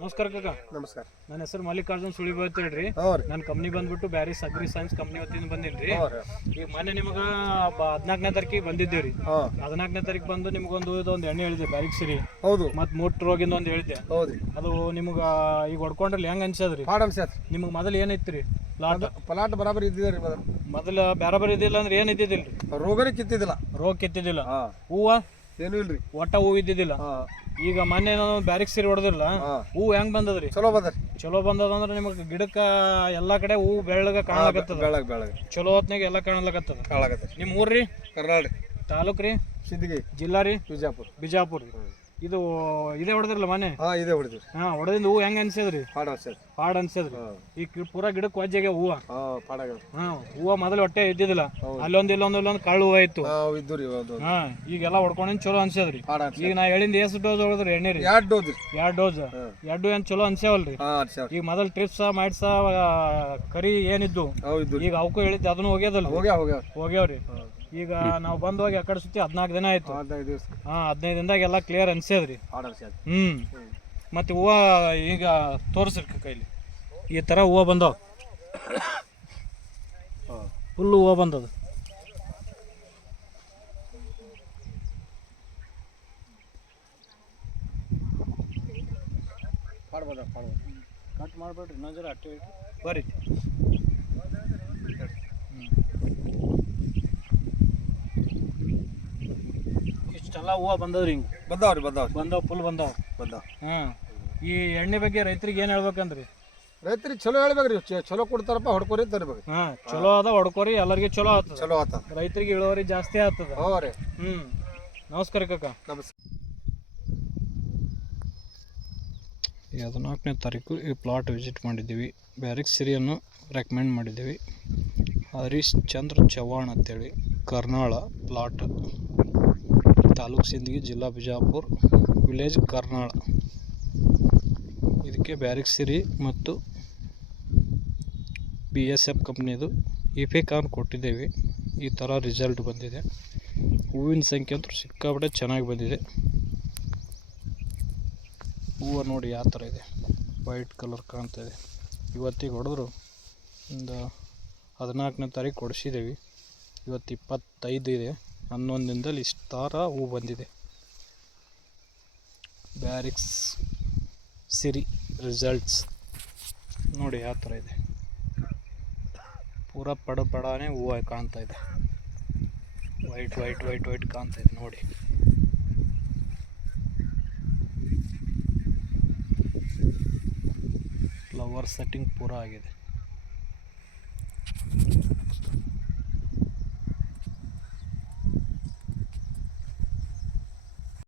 ನಮಸ್ಕಾರ ಕಾಕ. ನಮಸ್ಕಾರ. ನನ್ನ ಹೆಸರು ಮಲ್ಲಿಕಾರ್ಜುನ್ ಸುಳಿಬ ಅಂತ ಹೇಳ್ರಿ. ನನ್ನ ಕಂಪ್ನಿ ಬಂದ್ಬಿಟ್ಟು ಬ್ಯಾರಿಸ್ ಅಗ್ರಿ ಸೈನ್ಸ್ ಕಂಪ್ನಿ ವತಿಯಿಂದ ಬಂದಿನ್ರಿ. ಈಗ ಮೊನ್ನೆ ನಿಮಗೆ 14ನೇ ತಾರೀಕಿಗೆ ಬಂದಿದ್ದೇವ್ರಿ. 14ನೇ ತಾರೀಕು ಬಂದು ನಿಮ್ಗೊಂದು ಇದೊಂದು ಎಣ್ಣೆ ಹೇಳಿದೆ ಬ್ಯಾರಿಕ್ ಸಿರಿ. ಹೌದು. ಮತ್ತು ಮೂಟ್ ರೋಗಿಂದ ಒಂದು ಹೇಳಿದ್ದೆ. ಹೌದ್ರಿ. ಅದು ನಿಮ್ಗೆ ಈಗ ಹೊಡ್ಕೊಂಡ್ರಲ್ಲಿ ಹೆಂಗೆ ಅನ್ಸದ್ರಿ? ಪಾಡ್ ಅನ್ಸತ್ರಿ. ನಿಮ್ಗೆ ಮೊದಲು ಏನೈತ್ರಿ ಪ್ಲಾಟ್ ಬರಾಬರಿ ಇದ್ದಿದ್ರಿ. ಮೊದಲು ಬ್ಯಾರಬರಿ ಇದ್ದಿಲ್ಲ ಅಂದ್ರೆ ಏನು ಇದ್ದಿದ್ದಿಲ್ರಿ? ರೋಗನೇ ಕಿತ್ತಿದ್ದಿಲ್ಲ. ರೋಗ ಕಿತ್ತಿದ್ದಿಲ್ಲ. ಹೂವ ಏನೂ ಇಲ್ರಿ. ಒಟ್ಟ ಹೂವು ಇದ್ದಿದ್ದಿಲ್ಲ. ಈಗ ಮೊನ್ನೆ ನಾನು ಬ್ಯಾರಿಕ್ ಸಿರಿ ಹೊಡೆದಿಲ್ಲ, ಹೂವು ಹೆಂಗ್ ಬಂದದ್ರಿ? ಚಲೋ ಬಂದ್ರಿ. ಚಲೋ ಬಂದದಂದ್ರೆ ನಿಮಗೆ ಗಿಡಕ್ಕ ಎಲ್ಲಾ ಕಡೆ ಹೂವು ಬೆಳ್ಳಗ ಕಾಣಲಕತ್ತದ. ಬೆಳಗ್ ಚಲೋ ಹೊತ್ನಾಗ ಎಲ್ಲ ಕಾಣಲಕತ್ತದ. ನಿಮ್ಮ ಊರ್ರಿ? ಕರ್ನಾಟಕ. ತಾಲೂಕ್ ರೀ? ಸಿಂದಗಿ. ಜಿಲ್ಲಾ ರೀ? ಬಿಜಾಪುರ. ಇದು ಇದೇ ಹೊಡೆದ್ರಲ್ಲ ಮನೆ? ಇದೇ ಹೊಡೆದ್ರಿ. ಹೊಡೆದಿಂದ ಹೂವು ಹೆಂಗ ಅನ್ಸದ್ರಿ? ಪಾಡ್ ಅನ್ಸದ್ರಿ. ಈಗ ಪೂರಾ ಗಿಡಕ್ಕೆ ವಜ್ಜಾಗೆ ಹೂವ. ಹೂವ ಮೊದಲು ಹೊಟ್ಟೆ ಇದ್ದಿದ್ದಿಲ್ಲ, ಅಲ್ಲೊಂದು ಇಲ್ಲೊಂದು ಕಳ್ಳು ಹೂವ ಇತ್ತು. ಈಗೆಲ್ಲ ಹೊಡ್ಕೊಂಡ್ ಚಲೋ ಅನ್ಸದ್ರಿ. ಈಗ ನಾ ಹೇಳಿಂದ ಎಷ್ಟು ಡೋಸ್ ಹೊಡೆದ್ರಿ ಎಣ್ಣೆ ರೀ? 2 ಡೋಸ್. ಎರಡು ಏನ್ ಚಲೋ ಅನ್ಸೇವಲ್ರಿ? ಈಗ ಮೊದಲ್ ಟ್ರಿಪ್ಸ್ ಮಾಡ್ಸ ಕರಿ ಏನಿದ್ದು ಈಗ ಅವಕ್ಕೂ ಹೇಳಿದ್ದೆ ಅದನ್ನು ಹೋಗ್ಯದಲ್ಲ? ಹೋಗ್ಯಾವ್ರಿ. ಈಗ ನಾವು ಬಂದು ಹೋಗಿ ಆ ಕಡೆ ಸುತ್ತಿ 14 ದಿನ ಆಯ್ತು. 15 ದಿನದಾಗ ಎಲ್ಲ ಕ್ಲಿಯರ್ ಅನ್ಸೇದ್ರಿ. ಮತ್ತೆ ಹೂವ ಈಗ ತೋರಿಸ್ರಿ ಕೈಲಿ. ಈ ತರ ಹೂವ ಬಂದವ, ಫುಲ್ ಹೂವ ಬಂದದ. ಕಟ್ ಮಾಡ್ಬೇಡ್ರಿ, ನಜರ ಅಟ್ಟೆ ಬರ್ರಿ. ಇಷ್ಟೆಲ್ಲ ಹೂವ ಬಂದದ್ರಿ. ಹಿಂಗೆ ಬಂದವ್ ಫುಲ್ ಬಂದವ್. ಈ ಎಣ್ಣೆ ಬಗ್ಗೆ ರೈತರಿಗೆ ಏನ್ ಹೇಳ್ಬೇಕಂದ್ರಿ? ರೈತರಿಗೆ ಚಲೋ ಹೇಳ್ಬೇಕ್ರಿ. ಚಲೋ ಕೊಡ್ತಾರಪ್ಪ, ಹೊಡ್ಕೋರಿ ತರ್ಬೇಕು. ಚಲೋ ಅದ, ಹೊಡ್ಕೋರಿ, ಎಲ್ಲರಿಗೆ ಚಲೋ ಆತದ. ರೈತರಿಗೆ ಇಳುವರಿ ಜಾಸ್ತಿ ಆಗ್ತದ. ನಮಸ್ಕಾರ ಕಾಕ. ನಮಸ್ಕಾರ. 14ನೇ ತಾರೀಕು ಈ ಪ್ಲಾಟ್ ವಿಸಿಟ್ ಮಾಡಿದ್ದೀವಿ. ಬ್ಯಾರಿಕ್ ಸಿರಿಯನ್ನು ರೆಕಮೆಂಡ್ ಮಾಡಿದ್ದೀವಿ. ಹರೀಶ್ ಚಂದ್ರ ಚವ್ಹಾಣ್ ಅಂತೇಳಿ, ಕರ್ನಾಳ ಪ್ಲಾಟ್, ತಾಲೂಕು ಸಿಂದಗಿ, ಜಿಲ್ಲಾ ಬಿಜಾಪುರ, ವಿಲೇಜ್ ಕರ್ನಾಳ. ಇದಕ್ಕೆ ಬ್ಯಾರಿಕ್ ಸಿರಿ ಮತ್ತು BSF ಕಂಪ್ನಿದು ಇಫೆಕಾನ್ ಕೊಟ್ಟಿದ್ದೇವೆ. ಈ ಥರ ರಿಸಲ್ಟ್ ಬಂದಿದೆ. ಹೂವಿನ ಸಂಖ್ಯೆ ಅಂತೂ ಸಿಕ್ಕಾಪಟ್ಟೆ ಚೆನ್ನಾಗಿ ಬಂದಿದೆ. ಹೂವು ನೋಡಿ ಯಾವ ಥರ ಇದೆ, ವೈಟ್ ಕಲರ್ ಕಾಣ್ತಾ ಇದೆ. ಇವತ್ತಿಗೆ ಹೊಡೆದ್ರು ಒಂದು 14ನೇ ತಾರೀಕು ಹೊಡಿಸಿದ್ದೇವೆ. ಇವತ್ತು 25 ಇದೆ. 11 ದಿನದಲ್ಲಿ ಇಷ್ಟು ಥರ ಹೂವು ಬಂದಿದೆ. ಬ್ಯಾರಿಕ್ಸ್ ಸಿರಿ ರಿಸಲ್ಟ್ಸ್ ನೋಡಿ ಯಾವ ಥರ ಇದೆ. ಪೂರ ಪಡಾನೇ ಹೂವು ಕಾಣ್ತಾ ಇದೆ. ವೈಟ್ ಕಾಣ್ತಾ ಇದೆ ನೋಡಿ. ಫ್ಲವರ್ ಸೆಟ್ಟಿಂಗ್ ಪೂರ ಆಗಿದೆ.